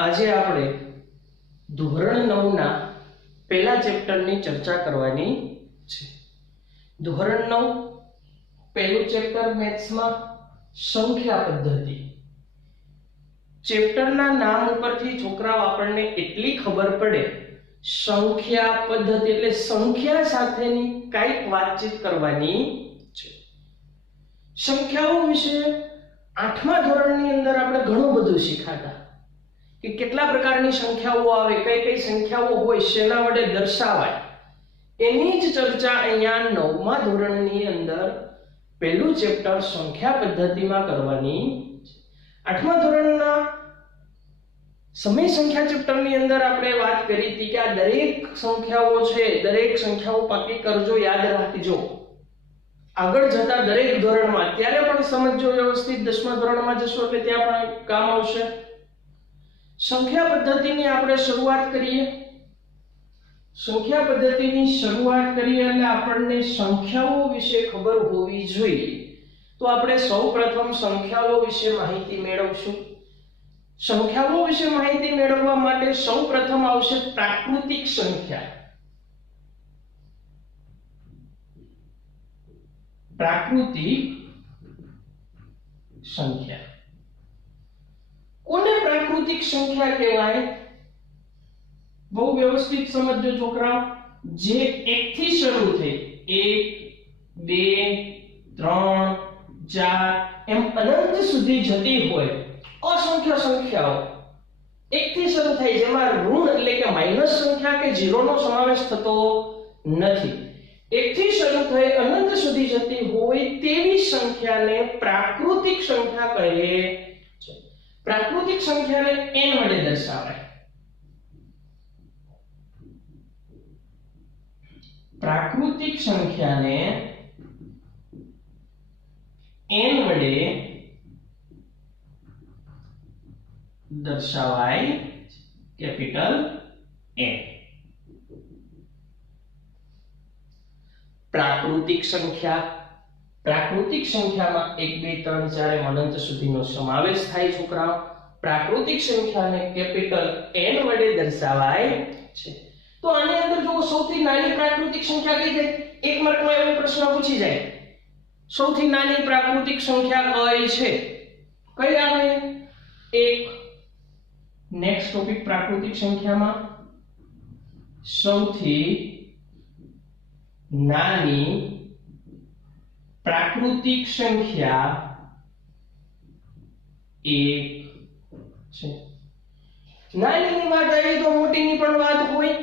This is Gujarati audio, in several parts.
આજે આપણે ધોરણ 9 ના પહેલા ચેપ્ટરની ચર્ચા કરવાની છે। ધોરણ 9 પહેલું ચેપ્ટર મેથ્સમાં સંખ્યા પદ્ધતિ। ચેપ્ટરના નામ ઉપરથી છોકરાઓ આપણને એટલી ખબર પડે, સંખ્યા પદ્ધતિ એટલે સંખ્યા સાથેની કઈક વાતચીત કરવાની છે। સંખ્યાઓ વિશે 8મા ધોરણની અંદર આપણે ઘણું બધું શીખાતા કે કેટલા પ્રકારની સંખ્યાઓ આવે, કઈ કઈ સંખ્યાઓ હોય, શેના વડે દર્શાવાય, એની જ ચર્ચા અહીંયા 9મા ધોરણની અંદર પહેલું ચેપ્ટર સંખ્યા પદ્ધતિમાં કરવાની છે। 8મા ધોરણના સમય સંખ્યા ચેપ્ટરની અંદર આપણે વાત કરી હતી કે આ દરેક સંખ્યાઓ છે, દરેક સંખ્યાઓ પાકી કરજો, યાદ રાખજો, આગળ જતા દરેક ધોરણમાં ત્યારે પણ સમજજો વ્યવસ્થિત। 10મા ધોરણમાં જશો એટલે ત્યાં પણ કામ આવશે। સંખ્યા પદ્ધતિની આપણે શરૂઆત કરીએ। સંખ્યા પદ્ધતિની શરૂઆત કરીએ એટલે આપણને સંખ્યાઓ વિશે ખબર હોવી જોઈએ। તો આપણે સૌપ્રથમ સંખ્યાઓ વિશે માહિતી મેળવશું। સંખ્યાઓ વિશે માહિતી મેળવવા માટે સૌપ્રથમ આવશે પ્રાકૃતિક સંખ્યા। પ્રાકૃતિક સંખ્યા કોને પ્રાકૃતિક સંખ્યા કહેવાય? બહુ વ્યવસ્થિત સમજજો છોકરાઓ। જે 1 થી શરૂ થઈ, 1 2 3 4 એમ અનંત સુધી જતી હોય અસંખ્ય સંખ્યાઓ 1 થી શરૂ થાય, જેમાં ઋણ એટલે કે માઈનસ સંખ્યા કે 0 નો સમાવેશ થતો નથી, 1 થી શરૂ થઈ અનંત સુધી જતી હોય તેવી સંખ્યાને પ્રાકૃતિક સંખ્યા કહે છે। પ્રાકૃતિક સંખ્યાને n વડે દર્શાવાય। પ્રાકૃતિક સંખ્યાને n વડે દર્શાવાય, કેપિટલ N। પ્રાકૃતિક સંખ્યા, પ્રાકૃતિક સંખ્યામાં 1 2 3 4 એમ અનંત સુધીનો સમાવેશ થાય છોકરાઓ। પ્રાકૃતિક સંખ્યાને કેપિટલ N વડે દર્શાવાય છે। તો આની અંદર જો સૌથી નાની પ્રાકૃતિક સંખ્યા કઈ છે? એક માર્કમાં એવો પ્રશ્ન પૂછી જાય, સૌથી નાની પ્રાકૃતિક સંખ્યા કઈ છે? કઈ આવે? 1। નેક્સ્ટ ટોપિક, પ્રાકૃતિક સંખ્યામાં સૌથી નાની પ્રાકૃતિક સંખ્યા 1 છે। નાનીની વાત આવી તો મોટીની પણ વાત હોય।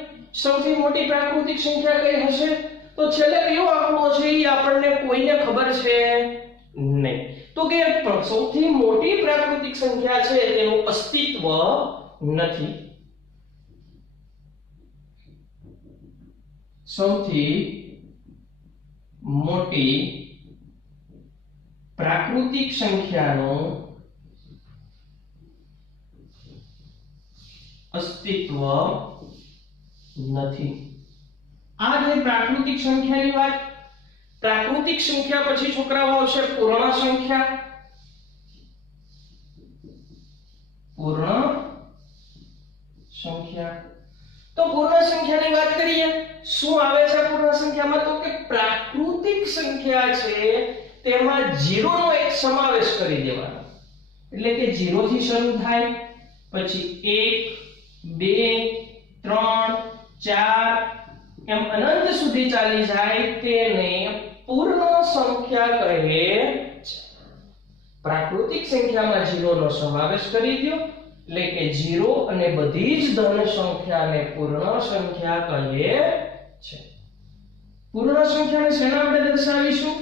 સૌથી મોટી પ્રાકૃતિક સંખ્યા કઈ હશે? તો છેલ્લે કયો આંકડો છે એ આપણને કોઈને ખબર છે નહીં। તો કે સૌથી મોટી પ્રાકૃતિક સંખ્યા છે તેનું અસ્તિત્વ નથી। સૌથી મોટી પ્રાકૃતિક સંખ્યાનું અસ્તિત્વ નથી। આ જે પ્રાકૃતિક સંખ્યાની વાત, પ્રાકૃતિક સંખ્યા પછી છોકરાઓ આવશે પૂર્ણ સંખ્યા। પૂર્ણ સંખ્યા, તો પૂર્ણ સંખ્યાની વાત કરીએ, શું આવે છે પૂર્ણ સંખ્યામાં? તો કે પ્રાકૃતિક સંખ્યા છે તેમાં 0 નો એક સમાવેશ કરી દેવાનો, એટલે કે 0 થી શરૂ થાય, પછી 1 2 3 4 એમ અનંત સુધી ચાલી જાય તેને પૂર્ણ સંખ્યા કહે છે। પ્રાકૃતિક સંખ્યામાં 0 નો સમાવેશ કરી દો એટલે કે 0 અને બધી જ ધન સંખ્યાને પૂર્ણ સંખ્યા કહે છે। પૂર્ણ સંખ્યાને શેના વડે દર્શાવીશું?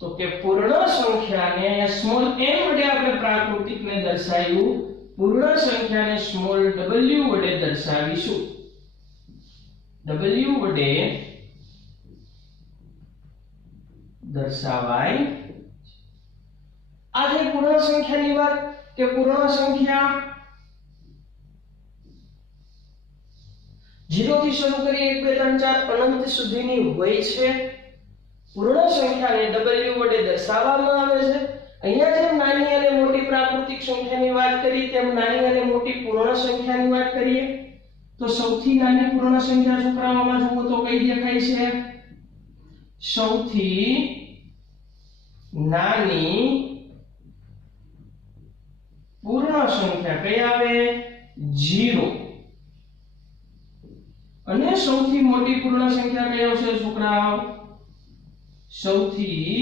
તો કે પૂર્ણ સંખ્યાને સ્મોલ n વડે આપણે પ્રાકૃતિકને દર્શાવ્યું, પૂર્ણ સંખ્યાને સ્મોલ w વડે દર્શાવીશું। w વડે દર્શાવાય। આ જે પૂર્ણ સંખ્યાની વાત કે પૂર્ણ સંખ્યા 0 થી શરૂ કરી 1 2 3 4 અનંત સુધીની હોય છે। પૂર્ણ સંખ્યાને w વડે દર્શાવવામાં આવે છે. અહીંયા જેમ નાની અને મોટી પ્રાકૃતિક સંખ્યાની વાત કરી તેમ નાની અને મોટી પૂર્ણ સંખ્યાની વાત કરીએ તો સૌથી નાની પૂર્ણ સંખ્યા છોકરાઓમાં જુઓ તો કઈ દેખાય છે? સૌથી નાની પૂર્ણ સંખ્યા કઈ આવે? 0. અને સૌથી મોટી પૂર્ણ સંખ્યા કઈ આવશે છોકરાઓ? સૌથી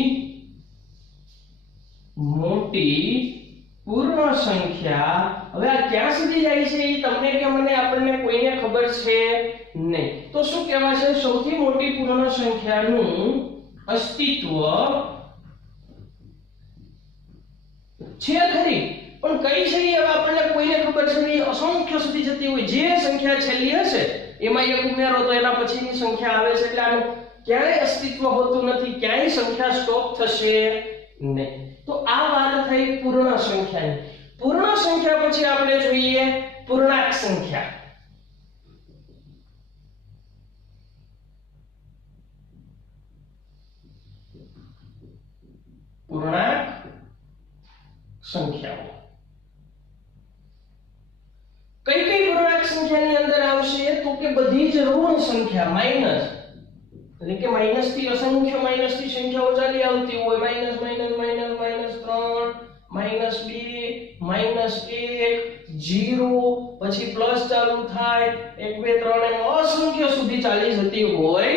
મોટી પૂર્ણ સંખ્યા. હવે આ ક્યાં સુધી જાય છે એ તમને કે મને આપણને કોઈને ખબર છે નહીં. તો શું કહેવાશે? સૌથી મોટી પૂર્ણ સંખ્યાનું અસ્તિત્વ છે ખરી, પણ કઈ છે એ આપણને કોઈને ખબર છે નહીં. અસંખ્ય સુધી જતી હોય. જે સંખ્યા છેલ્લી હશે એમાં એક ઉમેરો તો એના પછીની સંખ્યા આવે છે. એટલે આનું ક્યારેય અસ્તિત્વ હોતું નથી, ક્યાંય સંખ્યા સ્ટોપ થશે નહીં. તો આ વાત થઈ પૂર્ણ સંખ્યાની. પૂર્ણ સંખ્યા પછી આપણે જોઈએ પૂર્ણાંક સંખ્યા. પૂર્ણાંક સંખ્યાઓ કઈ કઈ પૂર્ણાંક સંખ્યાની અંદર આવશે? તો કે બધી જ ઋણ સંખ્યા, માઈનસ, એટલે કે માઈનસ થી અસંખ્ય માઈનસ થી સંખ્યાઓ ચાલી આવતી હોય. Minus minus minus minus 3, minus 2, minus 1, 0, પછી પ્લસ ચાલુ થાય 1 2 3 એમ અસંખ્ય સુધી ચાલી જતી હોય.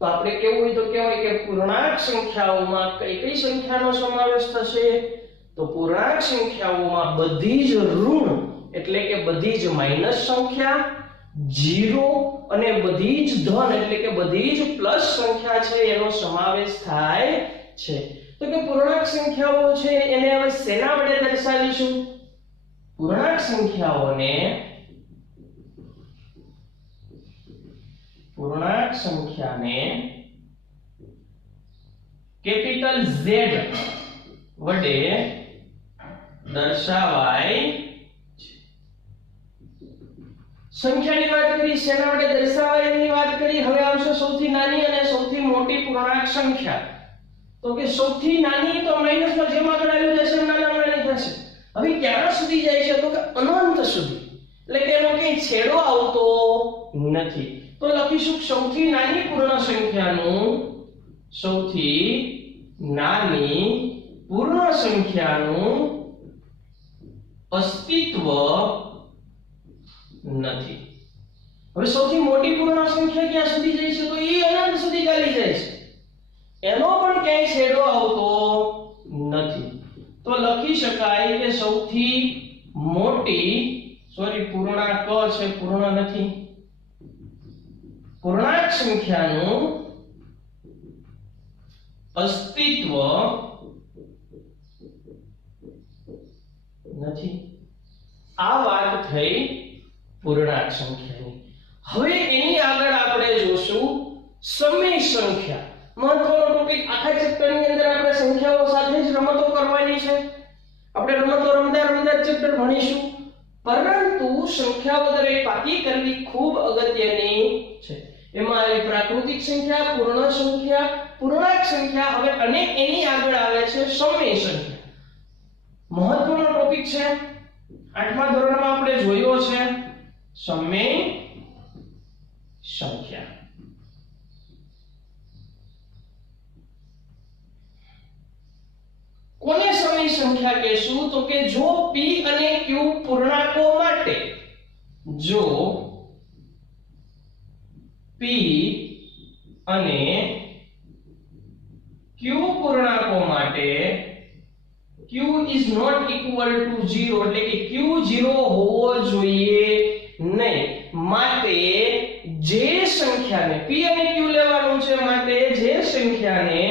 તો આપણે કેવું હોય તો કહેવાય કે પૂર્ણાંક સંખ્યાઓમાં કઈ કઈ સંખ્યાનો સમાવેશ થશે? તો પૂર્ણાંક સંખ્યાઓમાં બધી જ ઋણ એટલે કે બધી જ માઈનસ સંખ્યા, 0 અને બધી જ ધન એટલે કે બધી જ પ્લસ સંખ્યા છે એનો સમાવેશ થાય છે. તો કે પૂર્ણાંક સંખ્યાઓ છે એને હવે શેના વડે દર્શાવીશું? પૂર્ણાંક સંખ્યાઓને કેપિટલ Z વડે દર્શાવાય છે. સંખ્યાની વાત કરી, શેના વડે દર્શાવાય એની વાત કરી. હવે આવશે સૌથી નાની અને સૌથી મોટી પૂર્ણાંક સંખ્યા. તો કે સૌથી નાની તો માઈનસમાં જેમ આગળ આવી જશે એમ નાની થશે. હવે ક્યાં સુધી જાય છે? તો કે અનંત સુધી, એટલે કે એનો કઈ છેડો આવતો નથી. તો લખીશું સૌથી નાની પૂર્ણ સંખ્યાનું અસ્તિત્વ નથી. હવે સૌથી મોટી પૂર્ણ સંખ્યા ક્યાં સુધી જાય છે? તો એ અનંત સુધી ચાલી જાય છે, એનો પણ ક્યાંય છેડો આવતો નથી. તો લખી શકાય કે સૌથી મોટી પૂર્ણાંક છે, પૂર્ણ નથી, પૂર્ણાંક સંખ્યાનું અસ્તિત્વ નથી. આ વાત થઈ પૂર્ણાંક સંખ્યાની. હવે એની આગળ આપણે જોશું સમય સંખ્યા. મહત્વનો ટોપિક. આખા ચેપ્ટરની અંદર આપણે સંખ્યાઓ સાથે જ રમતો કરવાની છે. આપણે રમતો રમતા ચેપ્ટર ભણીશું, પરંતુ સંખ્યાઓ દરેક પાકી કરવી ખૂબ અગત્યની છે. એમાં આવી પ્રાકૃતિક સંખ્યા, પૂર્ણ સંખ્યા, પૂર્ણાંક સંખ્યા, હવે અને એની આગળ આવે છે સમય સંખ્યા. મહત્વનો ટોપિક છે. 8મા ધોરણમાં આપણે જોયો છે સમય સંખ્યા. કોને સમય સંખ્યા કહેશું? તો કે જો p અને q પૂર્ણાંકો માટે, જો p અને q પૂર્ણાંકો માટે q is not equal to 0 એટલે કે q 0 હોવો જોઈએ નહીં. માટે જે સંખ્યાને p અને q લેવાનું છે, માટે જે સંખ્યાને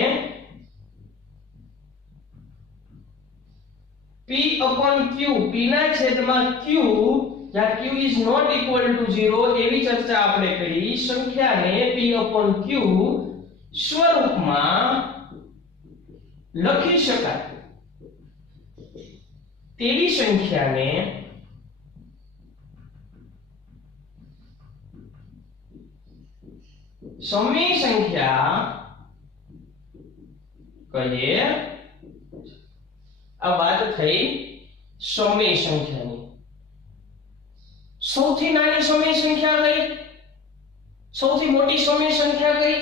p upon q, p ના છેદમાં q, જ્યાં q is not equal to 0 એવી ચર્ચા આપણે કરી. સંખ્યાને p upon q સ્વરૂપમાં લખી શકાય તેવી સંખ્યાને સમય સંખ્યા કહીએ। આ વાત થઈ સમય સંખ્યાની। સૌથી નાની સમય સંખ્યા કઈ? સૌથી મોટી સમય સંખ્યા કઈ?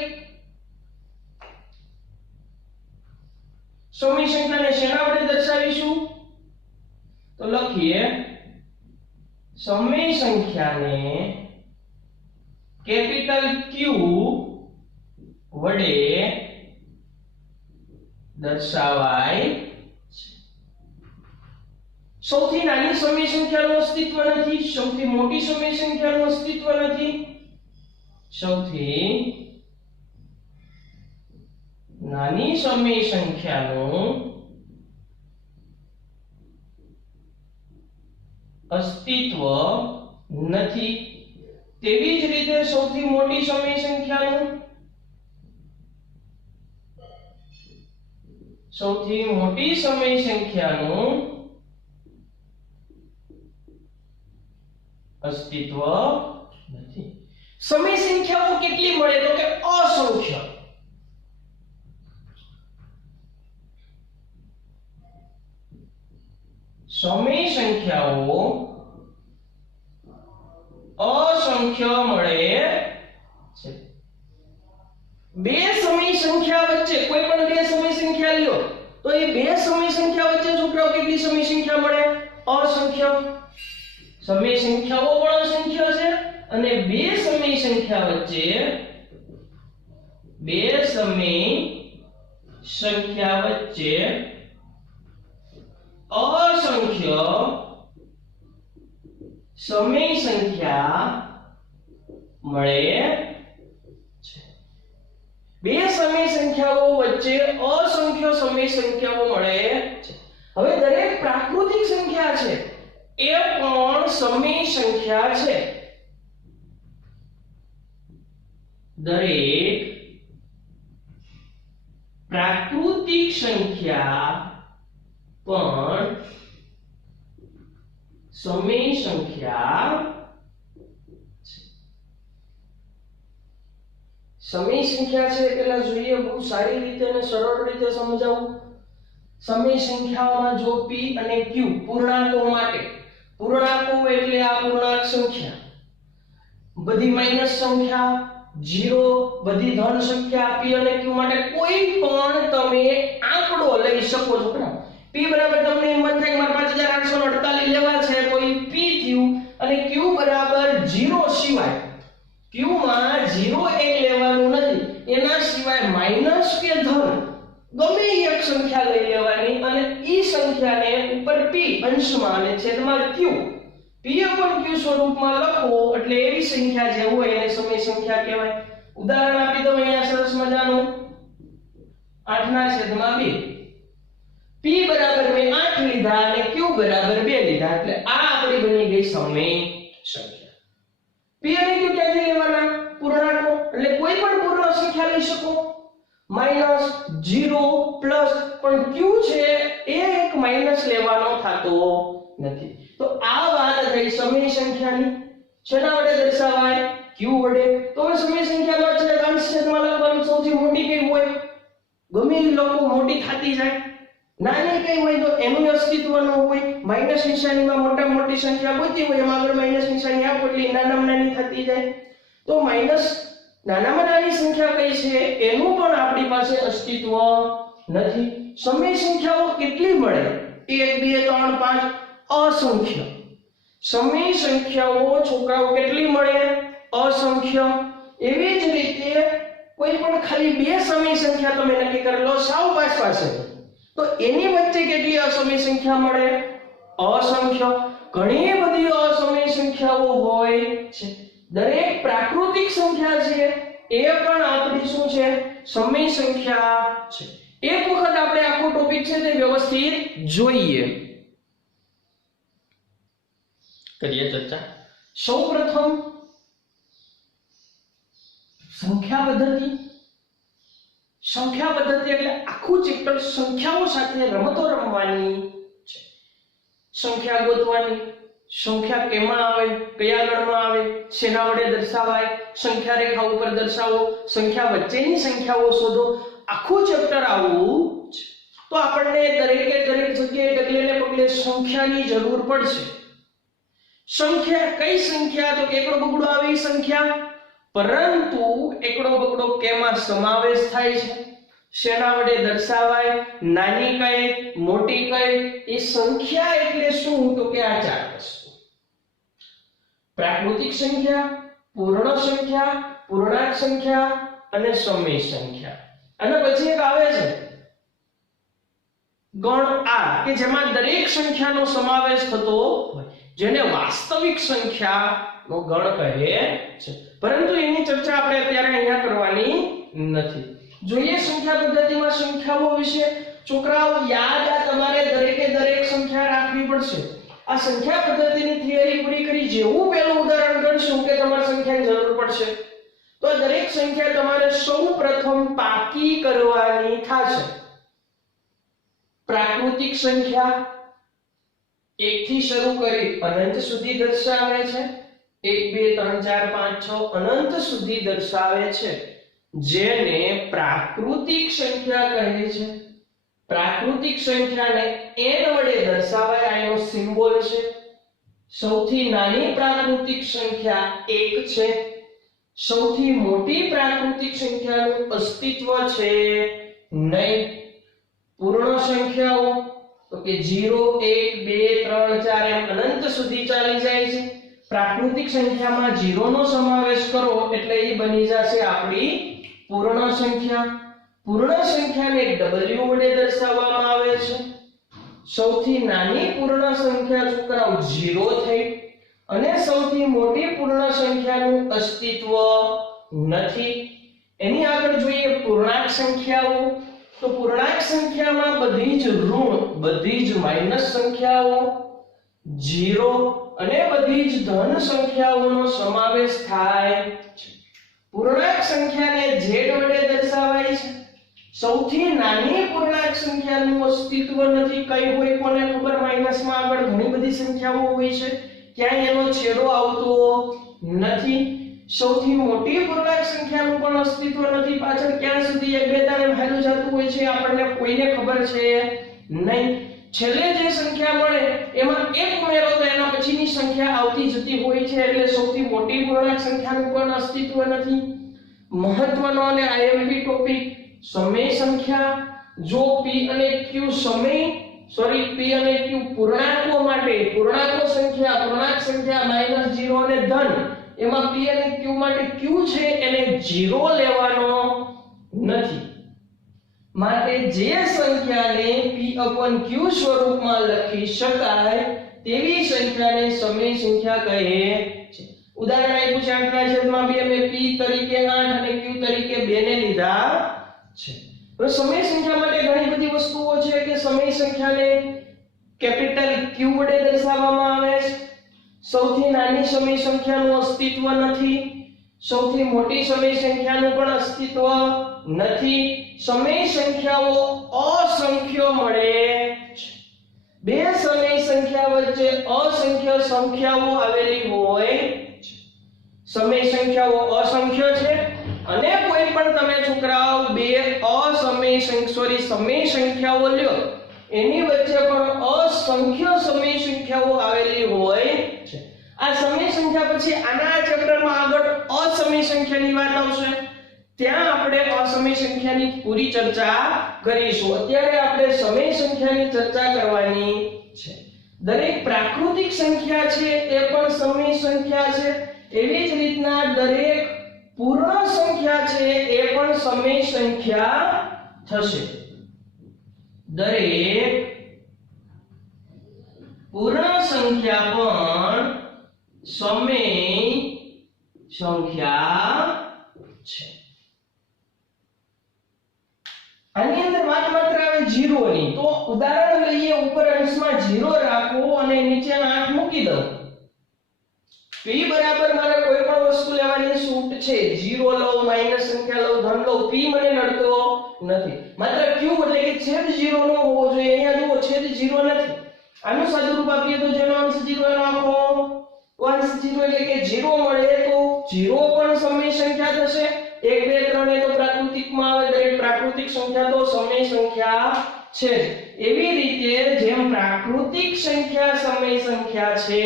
સમય સંખ્યાને શેના વડે દર્શાવીશું? તો લખીએ સમય સંખ્યાને કેપિટલ Q વડે દર્શાવાય છે। સૌથી નાની સમય સંખ્યાનું અસ્તિત્વ નથી, સૌથી મોટી સમય સંખ્યાનું અસ્તિત્વ નથી, સૌથી નાની સમય સંખ્યાનું અસ્તિત્વ નથી, તેવી જ રીતે સૌથી મોટી સમય સંખ્યાનું અસ્તિત્વ નથી। સમય સંખ્યાઓ કેટલી મળે? તો કે અસંખ્ય। સમય સંખ્યાઓ અસંખ્ય મળે છે। બે સમય સંખ્યા વચ્ચે કોઈ પણ બે સમય સંખ્યા લ્યો તો એ બે સમય સંખ્યા વચ્ચે છોકરાઓ કેટલી સમય સંખ્યા મળે? અસંખ્ય। સમય સંખ્યાઓ પણ અસંખ્ય છે અને બે સમય સંખ્યા વચ્ચે અસંખ્ય સમય સંખ્યા મળે છે। બે સમય સંખ્યાઓ વચ્ચે અસંખ્ય સમય સંખ્યાઓ મળે છે। હવે દરેક પ્રાકૃતિક સંખ્યા છે એ પણ સમય સંખ્યા છે। દરેક પ્રાકૃતિક સંખ્યા પણ સમય સંખ્યા છે। સમય સંખ્યા છે પેલા જોઈએ, બહુ સારી રીતે અને સરળ રીતે સમજાવું। સમય સંખ્યાઓમાં જો p અને q પૂર્ણાંકો માટે, પૂર્ણાંકો એટલે આ પૂર્ણાંક સંખ્યા, બધી માઈનસ સંખ્યા, 0 બધી ધન સંખ્યા, p અને q માટે કોઈ પણ તમે આંકડો લઈ શકો છો। p બરાબર તમને એમ મન થાય કે મારે 5848 લેવા છે તો એ p થયું, અને q બરાબર 0 સિવાય, q માં 0 એક લેવાનું નથી, એના સિવાય માઈનસ કે ધન ગમે એક સંખ્યા લઈ લેવાની અને ઈ સંખ્યાને ઉપર p અંશમાં અને છેદમાં q, p upon q સ્વરૂપમાં લખો એટલે એવી સંખ્યા જે હોય એને સમય સંખ્યા કહેવાય। ઉદાહરણ આપી દઉં અહીંયા સરસ મજાનું, 8/2। p બરાબર મેં 8 લીધા અને q બરાબર 2 લીધા એટલે આ આપણી બની ગઈ સમય સંખ્યા। p અને q ક્યાંથી લેવાના? પૂર્ણાંકો, એટલે કોઈ પણ પૂર્ણ સંખ્યા લઈ શકો, માઈનસ, 0, પ્લસ, પણ q છે એ એક માઈનસ લેવાનો થતો નથી। તો આ વાત થઈ સમય સંખ્યાની। શેના વડે દર્શાવાય? q વડે। તો હવે સમય સંખ્યામાં છે અંશ છેદમાં લખવાનું, સૌથી મોટી કઈ હોય? ગમે એ લખો, મોટી થતી જાય। નાની કઈ હોય તો એનું અસ્તિત્વ ન હોય। માઈનસ નિશાનીમાં મોટા મોટી સંખ્યા ગોતી હોય એમાં આગળ માઈનસ નિશાની આપો એટલે નાનામાં નાની થતી જાય। તો માઈનસ નાનામાં નાની સંખ્યા કઈ છે એનું પણ આપણી પાસે અસ્તિત્વ નથી। સમય સંખ્યાઓ કેટલી મળે? 1 2 3 5 અસંખ્ય। સમય સંખ્યાઓ છોકરાઓ કેટલી મળે? અસંખ્ય। એવી જ રીતે કોઈ પણ ખાલી બે સમય સંખ્યા તમે નક્કી કરી લો સાવ પાસે તો એની વચ્ચે કેટલી અસમય સંખ્યા મળે? અસંખ્ય। ઘણી બધી અસમય સંખ્યાઓ હોય છે। દરેક પ્રાકૃતિક સંખ્યા છે એ પણ આપણી શું છે? સમય સંખ્યા છે। એક વખત આપણે આખો ટોપિક છે તે વ્યવસ્થિત જોઈએ, કરીએ ચર્ચા। સૌપ્રથમ સંખ્યા પદ્ધતિ। સંખ્યા પદ્ધતિ એટલે આખું ચેપ્ટર સંખ્યાઓ સાથે રમતો રમવાની છે। સંખ્યા ગોતવાની, સંખ્યા કેમાં આવે, કયા ગણમાં આવે, શેના વડે દર્શાવાય, સંખ્યા રેખા ઉપર દર્શાવો, સંખ્યા વચ્ચેની સંખ્યાઓ શોધો। આખું ચેપ્ટર આવું તો આપણને દરેકે દરેક જગ્યાએ ડગલે ને પગલે સંખ્યાની જરૂર પડશે. સંખ્યા કઈ સંખ્યા? તો એકડો બગડો આવી સંખ્યા, પરંતુ એકડો બગડો કેમાં સમાવેશ થાય છે? શેના વડે દર્શાવાય? નાની કઈ, મોટી કઈ? એ સંખ્યા એટલે શું? તો કે આ ચાર વસ્તુ: પ્રાકૃતિક સંખ્યા, પૂર્ણ સંખ્યા, પૂર્ણાંક સંખ્યા અને સમય સંખ્યા. અને પછી એક આવે છે ગણ આ, કે જેમાં દરેક સંખ્યાનો સમાવેશ થતો હોય, જેને વાસ્તવિક સંખ્યાનો ગણ કહે છે. પરંતુ એની ચર્ચા આપણે અત્યારે અહીંયા કરવાની નથી. જોઈએ સંખ્યા પદ્ધતિમાં સંખ્યાઓ વિશે. છોકરાઓ યાદ આ તમારે દરેકે દરેક સંખ્યા રાખવી પડશે. આ સંખ્યા પદ્ધતિની થિયરી પૂરી કરી જેવું પહેલું ઉદાહરણ ગણશું કે તમારે સંખ્યાની જરૂર પડશે, તો દરેક સંખ્યા તમારે સૌપ્રથમ પાકી કરવાની થશે. પ્રાકૃતિક સંખ્યા 1 થી શરૂ કરી અનંત સુધી દર્શાવે છે. 1 2 3 4 5 6 અનંત સુધી દર્શાવે છે, જેને પ્રાકૃતિક સંખ્યા કહે છે. પ્રાકૃતિક સંખ્યાને n વડે દર્શાવાય, આ એનો સિમ્બોલ છે. સૌથી નાની પ્રાકૃતિક સંખ્યા 1 છે. સૌથી મોટી પ્રાકૃતિક સંખ્યાનું અસ્તિત્વ છે નહીં. પૂર્ણ સંખ્યાઓ તો કે 0 1 2 3 4 એમ અનંત સુધી ચાલી જાય છે. પ્રાકૃતિક સંખ્યામાં 0 નો સમાવેશ કરો એટલે એ બની જશે આપણી પૂર્ણ સંખ્યા. પૂર્ણ સંખ્યાને w વડે દર્શાવવામાં આવે છે. સૌથી નાની પૂર્ણ સંખ્યા છોકરાઓ 0 થઈ, અને સૌથી મોટી પૂર્ણ સંખ્યાનું અસ્તિત્વ નથી. એની આગળ જોઈએ પૂર્ણાંક સંખ્યાઓ. તો પૂર્ણાંક સંખ્યામાં બધી જ ઋણ, બધી જ માઈનસ સંખ્યાઓ, 0 અને બધી જ ધન સંખ્યાઓનો સમાવેશ થાય છે. પૂર્ણાંક સંખ્યાને z વડે દર્શાવાય છે. સૌથી નાની પૂર્ણાંક સંખ્યાનું અસ્તિત્વ નથી. કઈ હોય કોને ખબર? માઈનસમાં આગળ ઘણી બધી સંખ્યાઓ હોય છે, ક્યાંય એનો છેડો આવતો નથી. સૌથી મોટી પૂર્ણાંક સંખ્યાનું પણ અસ્તિત્વ નથી. પાછળ ક્યાં સુધી 1 2 3 એમ હાલ્યું જતું હોય છે આપણને કોઈને ખબર છે નહીં. છેલ્લે જે સંખ્યા મળે એમાં એક ઉમેરો તો એના પછીની સંખ્યા આવતી જતી હોય છે, એટલે સૌથી મોટી પૂર્ણાંક સંખ્યાનું પણ અસ્તિત્વ નથી. મહત્વનો અને આઈએમપી ટોપિક સમય સંખ્યા. જો p અને q p અને q પૂર્ણાંકો માટે, પૂર્ણાંકો સંખ્યા, પૂર્ણાંક સંખ્યા -0 અને ધન, એમાં p અને q માટે q છે એને 0 લેવાનો નથી. માટે જે સંખ્યાને p/q સ્વરૂપમાં લખી શકાય તેવી સંખ્યાને સમય સંખ્યા કહે છે. ઉદાહરણ આપ્યું છે 8/2 અમે p તરીકે 8 અને q તરીકે 2 ને લીધા છે. હવે સમય સંખ્યા માટે ઘણી બધી વસ્તુઓ છે કે સમય સંખ્યાને કેપિટલ Q વડે દર્શાવવામાં આવે છે. સૌથી નાની સમય સંખ્યાનું અસ્તિત્વ નથી. સૌથી મોટી સમય સંખ્યાનું પણ અસ્તિત્વ નથી. સમય સંખ્યાઓ અસંખ્ય મળે છે. બે સમય સંખ્યા વચ્ચે અસંખ્ય સંખ્યાઓ આવેલી હોય છે. સમય સંખ્યાઓ અસંખ્ય છે, અને કોઈ પણ તમે છોકરાઓ બે સમય સંખ્યાઓ લ્યો એની વચ્ચે પણ અસંખ્ય સમય સંખ્યાઓ આવેલી હોય છે. આ સમય સંખ્યા પછી આના ચેપ્ટરમાં આગળ અસમય સંખ્યાની વાત આવશે, ત્યાં આપણે અસમય સંખ્યાની પૂરી ચર્ચા કરીશું. અત્યારે આપણે સમય સંખ્યાની ચર્ચા કરવાની છે. દરેક પ્રાકૃતિક સંખ્યા છે એ પણ સમય સંખ્યા છે, એવી જ રીતના દરેક પૂર્ણ સંખ્યા છે એ પણ સમય સંખ્યા થશે. દરેક પૂર્ણ સંખ્યા પણ સમય સંખ્યા છે. આની અંદર વાત માત્ર આવે 0 ની, તો ઉદાહરણ લઈએ, ઉપર અંશમાં 0 રાખો અને નીચે 8 મૂકી દો. p બરાબર મારે કોઈ પણ વસ્તુ લેવાની છૂટ છે. 0 લો, માઈનસ સંખ્યા લો, ધન લો, p મને નડતો નથી. માત્ર q એટલે કે છેદ 0 નો હોવો જોઈએ. અહીંયા જુઓ છેદ 0 નથી. આનું સાદુરૂપ આપીએ તો જેનો અંશ 0 એનો આખો અંશ 0 એટલે કે 0 મળે તો 0 પણ સમય સંખ્યા થશે. 1 2 3 એ તો પ્રાકૃતિકમાં આવે, દરેક પ્રાકૃતિક સંખ્યા તો સમય સંખ્યા છે. એવી રીતે જેમ પ્રાકૃતિક સંખ્યા સમય સંખ્યા છે,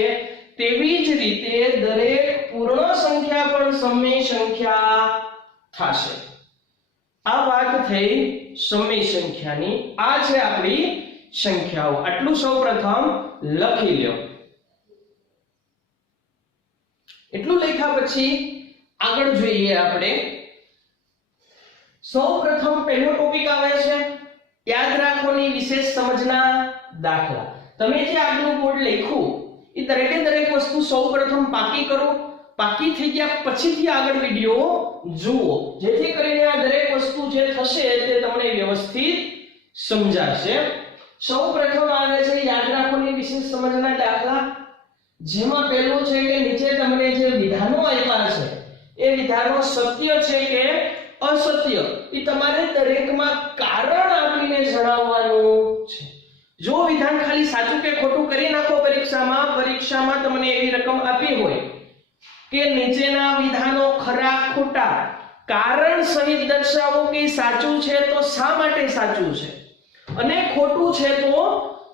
તેવી જ રીતે દરેક પૂર્ણ સંખ્યા પણ સમય સંખ્યા થશે. આ વાત થઈ સમય સંખ્યાની. આ છે આપણી સંખ્યાઓ. આટલું સૌપ્રથમ લખી લ્યો. એટલું લખ્યા પછી આગળ જોઈએ આપણે. સૌપ્રથમ પહેલો ટોપિક આવે છે યાદ રાખવાની વિશેષ સમજના દાખલા. તમે જે આગળનું બોર્ડ લખ્યું એ દરેકે દરેક વસ્તુ સૌપ્રથમ પાકી કરો. પાકી થઈ ગયા પછીથી આગળ વિડિયો જુઓ, જેથી કરીને આ દરેક વસ્તુ જે થશે તે તમને વ્યવસ્થિત સમજાશે. સૌપ્રથમ આવે છે યાદ રાખવાની વિશેષ સમજના દાખલા, જેમાં પહેલું છે કે નીચે તમને જે વિધાનો આપ્યા છે એ વિધાનો સત્ય છે કે અસત્ય એ તમારે દરેકમાં કારણ આપીને જણાવવાનું છે. જો વિધાન ખાલી સાચું કે ખોટું કરી નાખો પરીક્ષામાં તમને એવી રકમ આપી હોય કે નીચેના વિધાનો ખરા ખોટા કારણ સહિત દર્શાવો કે સાચું છે તો શા માટે સાચું છે અને ખોટું છે તો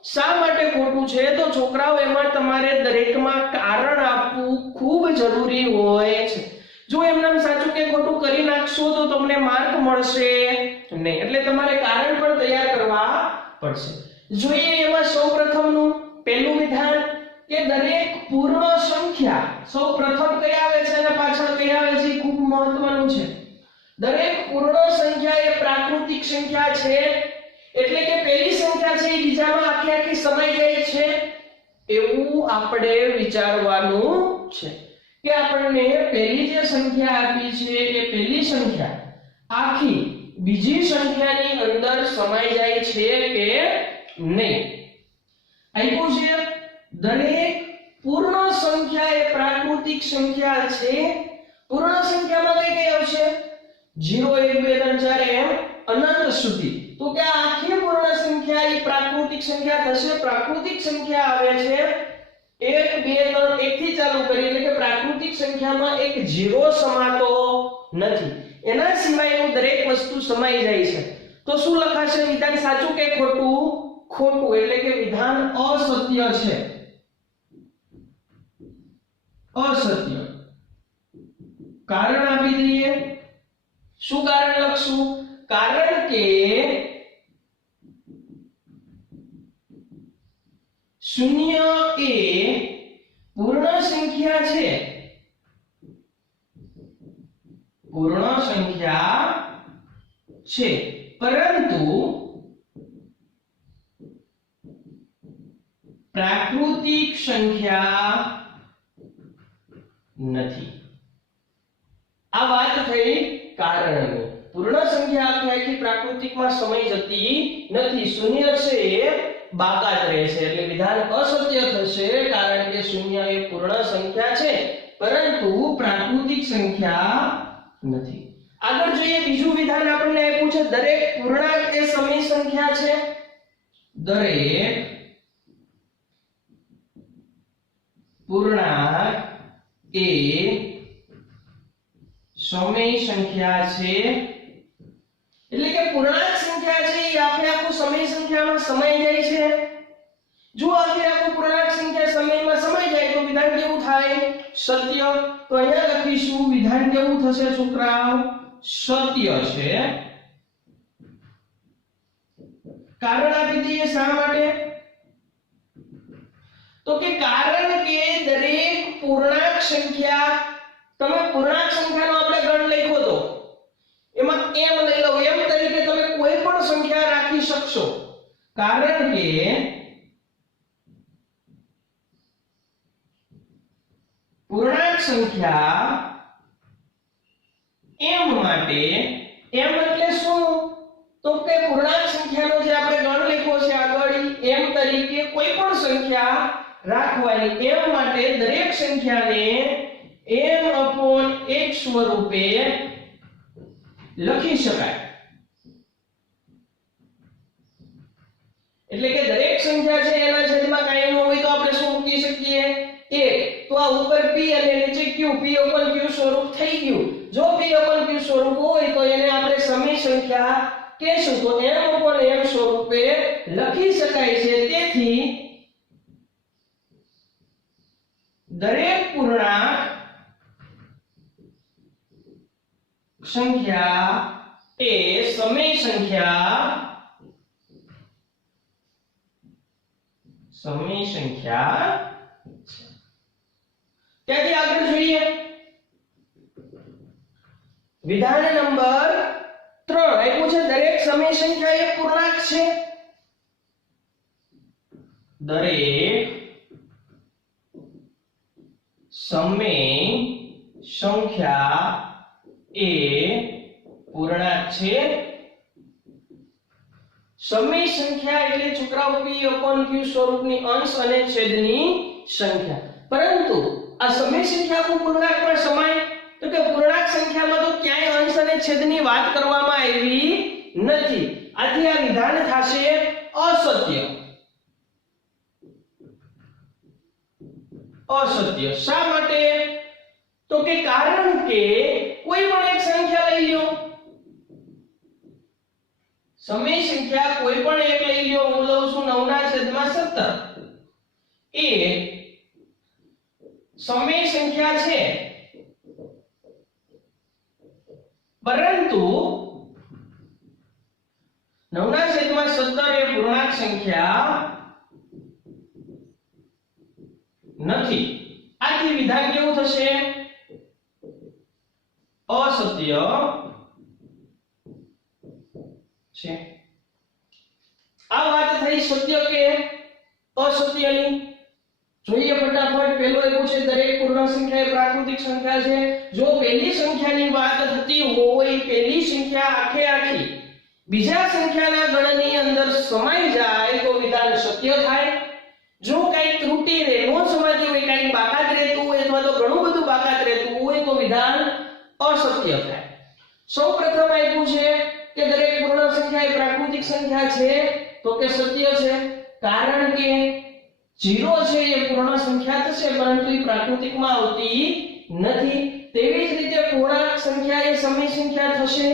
શા માટે ખોટું છે, તો છોકરાઓ એમાં તમારે દરેકમાં કારણ આપવું ખૂબ જરૂરી હોય છે. જો એમનામ સાચું કે ખોટું કરી નાખશો તો તમને માર્ક મળશે નહીં. એટલે તમારે કારણ પણ તૈયાર કરવા પડશે. જોઈએ એમાં સૌપ્રથમનું પહેલું વિધાન કે દરેક પૂર્ણ સંખ્યા, સૌપ્રથમ કઈ આવે છે અને પાછળ કઈ આવે છે એ ખૂબ મહત્વનું છે. દરેક પૂર્ણ સંખ્યા એ પ્રાકૃતિક સંખ્યા છે, એટલે કે પહેલી સંખ્યા છે એ બીજામાં આખી આખી સમાઈ જાય છે એવું આપણે વિચારવાનું છે કે આપણને પહેલી જે સંખ્યા આપી છે એ પહેલી સંખ્યા આખી બીજી સંખ્યાની અંદર સમાઈ જાય છે કે નહીં. આપ્યું છે દરેક પૂર્ણ સંખ્યા એ પ્રાકૃતિક સંખ્યા છે. પૂર્ણ સંખ્યામાં કઈ કઈ આવશે? 0 1 2 3 4 એમ અનંત સુધી. તો કે આ આખી પૂર્ણ સંખ્યા એ પ્રાકૃતિક સંખ્યા થશે. પ્રાકૃતિક સંખ્યા આવે છે 1 2 3 1 થી ચાલુ કરી, એટલે કે પ્રાકૃતિક સંખ્યામાં એક 0 સમાતો નથી. એના સિવાયનું દરેક વસ્તુ સમાઈ જાય છે. તો શું લખાશે? વિધાન સાચું કે ખોટું? ખોટું, એટલે કે વિધાન અસત્ય છે. અસત્ય. કારણ આપી દઈએ. શું કારણ લખશું? કારણ કે શૂન્ય એ પૂર્ણ સંખ્યા છે. પૂર્ણ સંખ્યા છે, પરંતુ પ્રાકૃતિક સંખ્યા નથી. આ વાત થઈ કારણની. પૂર્ણ સંખ્યા આખી પ્રાકૃતિકમાં સમય જતી નથી. શૂન્ય છે એ બાકાત રહેશે, એટલે વિધાન અસત્ય થશે. કારણ કે શૂન્ય એ પૂર્ણ સંખ્યા છે, પરંતુ પ્રાકૃતિક સંખ્યા નથી. આગળ જોઈએ બીજું વિધાન આપણને આપ્યું છે દરેક પૂર્ણાંક એ સમય સંખ્યા છે. દરેક પૂર્ણાંક એ સમય સંખ્યા છે, એટલે કે પૂર્ણાંક સંખ્યા છે એ આપણે આખું સમય સંખ્યામાં સમાઈ જાય છે. જો આપણે આખું પૂર્ણાંક સંખ્યા સમયમાં સમાઈ જાય તો વિધાન કેવું થાય? સત્ય. તો અહીંયા લખીશું વિધાન કેવું થશે છોકરાઓ? સત્ય છે. કારણ આપી દઈએ શા માટે? તો કે કારણ કે દરેક પૂર્ણાંક સંખ્યા, તમે પૂર્ણાંક સંખ્યાનો આપણે ગણ લખ્યો તો એમાં m લઈ લો, m તરીકે તમે કોઈ પણ સંખ્યા રાખી શકશો. કારણ કે પૂર્ણાંક સંખ્યા m માટે, m એટલે શું? તો કે પૂર્ણાંક સંખ્યાનો જે આપણે ગણ લખ્યો છે આગળ, m તરીકે કોઈ પણ સંખ્યા રાખવાની. m માટે દરેક સંખ્યાને m/x સ્વરૂપે લખી શકાય. એટલે કે દરેક સંખ્યા છે એના છેદમાં કાંઈ ન હોય તો આપણે શું મૂકી શકીએ? 1. તો આ સ્વરૂપમાં ઉપર p અને નીચે q, p upon q સ્વરૂપ થઈ ગયું. જો p upon q સ્વરૂપ હોય તો એને આપણે સમય સંખ્યા કહેશું. તો m upon m સ્વરૂપે લખી શકાય છે. તેથી દરેક પૂર્ણાંક સંખ્યા એ સમય સંખ્યા ત્યાંથી આગળ જોઈએ. વિધાન નંબર 3 આપ્યું છે દરેક સમય સંખ્યા એ પૂર્ણાંક છે. દરેક સમય સંખ્યા એ પૂર્ણાંક છે. સમય સંખ્યા એટલે છોકરાઓ p upon q સ્વરૂપની અંશ અને છેદની સંખ્યા. પરંતુ આ સમય સંખ્યાનું પૂર્ણાંક પણ સમાય તો કે પૂર્ણાંક સંખ્યામાં તો ક્યાંય અંશ અને છેદની વાત કરવામાં આવી નથી. આથી આ વિધાન થશે અસત્ય. અસત્ય શા માટે? તો કે કારણ કે કોઈ પણ એક સંખ્યા લઈ લો, સમય સંખ્યા કોઈ પણ એક લઈ લો. હું લઉં છું 9/17. એ સમય સંખ્યા છે, પરંતુ 9/17 એ પૂર્ણાંક સંખ્યા નથી. આથી વિધાન કેવું થશે? અસત્ય છે. આ વાત થઈ સત્ય કે અસત્યની. જોઈએ ફટાફટ. પહેલો એવું છે દરેક પૂર્ણ સંખ્યા એ પ્રાકૃતિક સંખ્યા છે. જો પહેલી સંખ્યાની વાત થતી હોય, પહેલી સંખ્યા આખે આખી બીજા સંખ્યાના ગણની અંદર સમાઈ જાય તો વિધાન સત્ય થાય. જો કઈ ત્રુટી રહે, નો સમાતી હોય, કઈ બાકાત રહેતું હોય અથવા તો ઘણું બધું બાકાત રહેતું હોય તો વિધાન અસત્ય થાય. સૌપ્રથમ આપ્યું છે કે દરેક પૂર્ણ સંખ્યા એ પ્રાકૃતિક સંખ્યા છે, તો કે સત્ય છે. કારણ કે 0 છે એ પૂર્ણ સંખ્યા થશે, પરંતુ એ પ્રાકૃતિકમાં આવતી નથી. તેવી જ રીતે પૂર્ણાંક સંખ્યા એ સમય સંખ્યા થશે,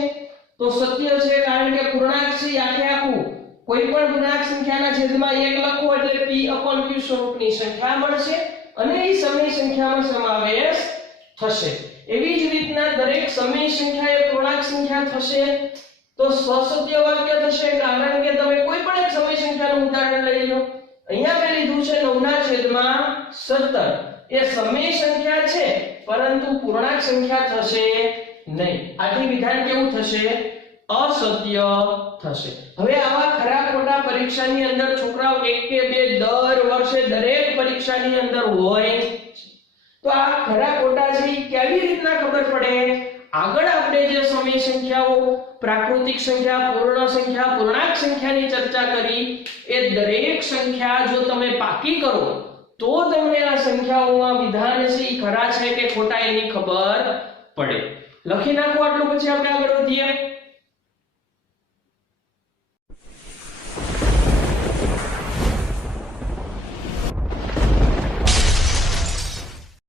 તો સત્ય છે. કારણ કે પૂર્ણાંક છે આખે આખું કોઈ પણ પૂર્ણાંક સંખ્યાના છેદમાં 1 લખો એટલે p upon q સ્વરૂપની સંખ્યા મળશે અને એ સમય સંખ્યામાં સમાવેશ થશે. એવી જ રીતના દરેક સમય સંખ્યા એ પૂર્ણાંક સંખ્યા થશે તો સસત્ય વાક્ય થશે. કારણ કે તમે કોઈ પણ એક સમય સંખ્યાનું ઉદાહરણ લઈ લો. અહીંયા મેં લીધું છે 9/17. એ સમય સંખ્યા છે પરંતુ પૂર્ણાંક સંખ્યા થશે નહીં. આથી વિધાન કેવું થશે? અસત્ય થશે. હવે આવા ખરા ખોટા પરીક્ષાની અંદર છોકરાઓ 1 કે 2 દર વર્ષે દરેક પરીક્ષાની અંદર હોય. તો આ ખરા ખોટા છે એ કેવી રીતના ખબર પડે? આગળ આપણે જે સમય સંખ્યાઓ, પ્રાકૃતિક સંખ્યા, પૂર્ણ સંખ્યા, પૂર્ણાંક સંખ્યાની ચર્ચા કરી, એ દરેક સંખ્યા જો તમે પાકી કરો તો તમને આ સંખ્યાઓમાં વિધાન છે એ ખરા છે કે ખોટા એની ખબર પડે. લખી નાખો આટલું, પછી આપણે આગળ વધીએ.